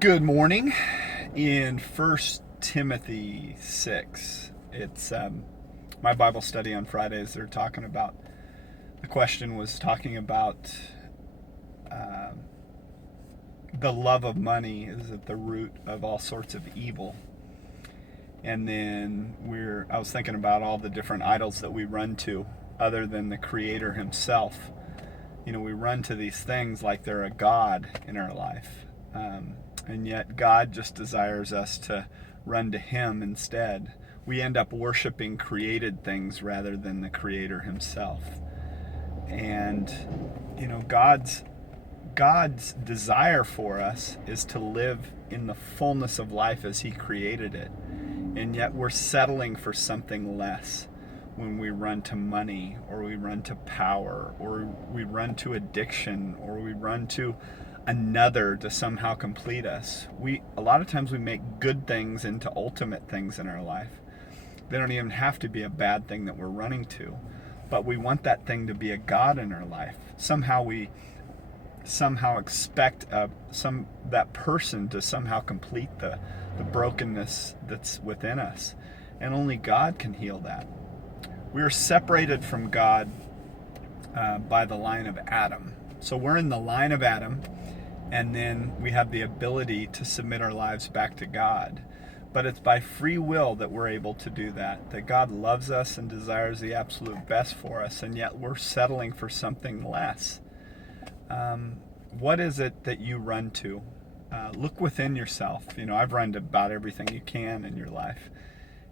Good morning. In First Timothy 6, it's my Bible study on Fridays. They're talking about, the question was talking about uh, the love of money is at the root of all sorts of evil. And then I was thinking about all the different idols that we run to other than the Creator Himself. You know, we run to these things like they're a God in our life. And yet God just desires us to run to Him instead. We end up worshiping created things rather than the Creator Himself. And, you know, God's desire for us is to live in the fullness of life as He created it. And yet we're settling for something less when we run to money, or we run to power, or we run to addiction, or we run to another to somehow complete us. A lot of times we make good things into ultimate things in our life. They don't even have to be a bad thing that we're running to, but we want that thing to be a God in our life. We somehow expect that person to somehow complete the brokenness that's within us, and only God can heal that. We are separated from God by the line of Adam. So we're in the line of Adam, and then we have the ability to submit our lives back to God. But it's by free will that we're able to do that God loves us and desires the absolute best for us, and yet we're settling for something less. What is it that you run to? Look within yourself. You know, I've run to about everything you can in your life,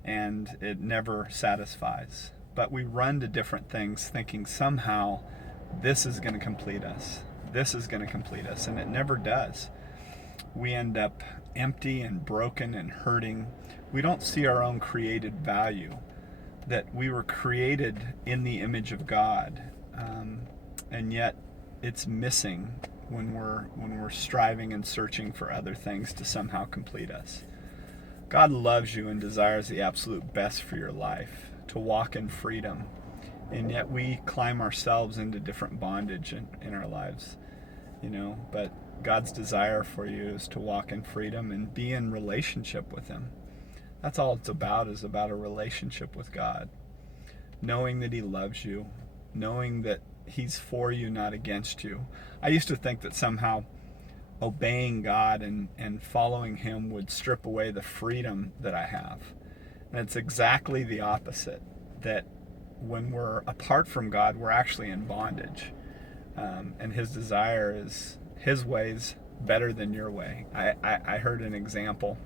and it never satisfies. But we run to different things thinking somehow this is going to complete us. This is going to complete us, and it never does. We end up empty and broken and hurting. We don't see our own created value, that we were created in the image of God, and yet it's missing when we're striving and searching for other things to somehow complete us. God loves you and desires the absolute best for your life, to walk in freedom. And yet we climb ourselves into different bondage in our lives, you know. But God's desire for you is to walk in freedom and be in relationship with Him. That's all it's about, is about a relationship with God. Knowing that He loves you, knowing that He's for you, not against you. I used to think that somehow obeying God and following Him would strip away the freedom that I have. And it's exactly the opposite, that when we're apart from God, we're actually in bondage. And His desire is His ways better than your way. I heard an example.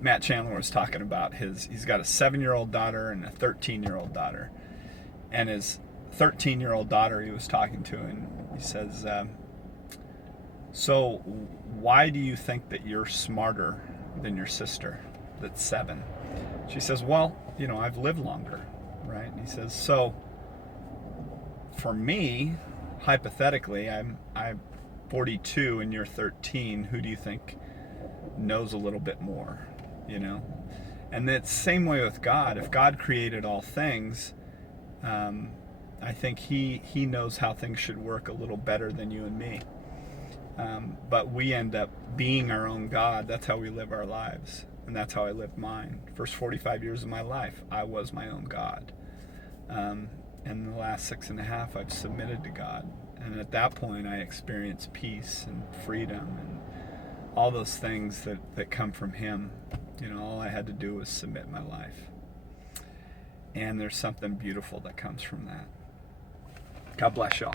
Matt Chandler was talking about he's got a 7-year-old daughter and a 13-year-old daughter. And his 13-year-old daughter he was talking to, and he says, so why do you think that you're smarter than your sister that's 7? She says, well, you know, I've lived longer, right? And he says, so for me, hypothetically, I'm 42 and you're 13. Who do you think knows a little bit more, you know? And it's the same way with God. If God created all things, I think he knows how things should work a little better than you and me. But we end up being our own God. That's how we live our lives. And that's how I lived mine. First 45 years of my life, I was my own God. And in the last 6.5, I've submitted to God. And at that point, I experienced peace and freedom and all those things that come from Him. You know, all I had to do was submit my life. And there's something beautiful that comes from that. God bless y'all.